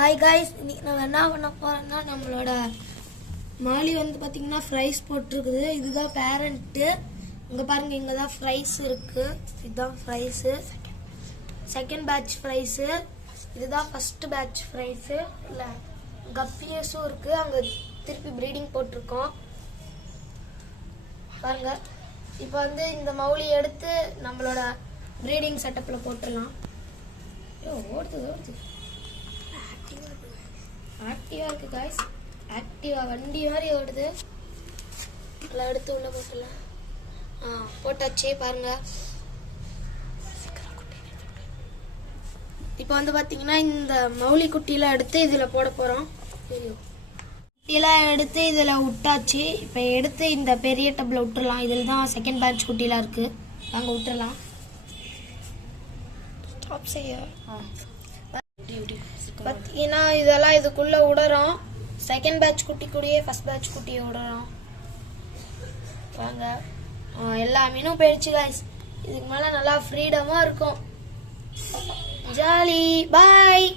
Hi guys, இன்னைக்கு நம்ம என்ன பண்ண போறோம்னா நம்மளோட மாலி வந்து பார்த்தீங்கன்னா ஃப்ரைஸ் போட்டிருக்குது. இதுதான் பேரண்ட்டு. இங்கே பாருங்க, இங்கே தான் ஃப்ரைஸ் இருக்கு. இதுதான் ஃப்ரைஸு, செகண்ட் பேட்ச் ஃப்ரைஸு. இதுதான் ஃபர்ஸ்ட் பேட்ச் ஃப்ரைஸு. இல்லை கப்பியஸும் இருக்கு. அங்கே திருப்பி ப்ரீடிங் போட்டிருக்கோம் பாருங்க. இப்போ வந்து இந்த மௌலி எடுத்து நம்மளோட ப்ரீடிங் செட்டப்பில் போட்டுடலாம். ஓடுது ஆக்டிவா இருக்கு காய்ஸ். ஆக்டிவா வண்டி மாதிரி ஓடுது. எல்லாம் எடுத்து உள்ள போட்டுலாம். போட்டாச்சு பாருங்க. இப்போ வந்து பாத்தீங்கன்னா இந்த மௌலி குட்டியெல்லாம் எடுத்து இதுல போட போறோம். குட்டியெல்லாம் எடுத்து இதுல விட்டாச்சு. இப்போ எடுத்து இந்த பெரிய டப்ல விட்டுறலாம். இதுல தான் செகண்ட் பேட்ச் குட்டியெல்லாம் இருக்கு. அங்க விட்டுறலாம். ஸ்டாப் செய்ய பார்த்தீங்கன்னா இதெல்லாம் இதுக்குள்ள விடுறோம். செகண்ட் பேட்ச் குட்டி கூடயே ஃபர்ஸ்ட் பேட்ச் குட்டியை விடுறோம். வாங்க, எல்லா மீனும் போயிடுச்சு காய்ஸ். இதுக்கு மேலே நல்லா ஃப்ரீடமாக இருக்கும். ஜாலி. பாய்.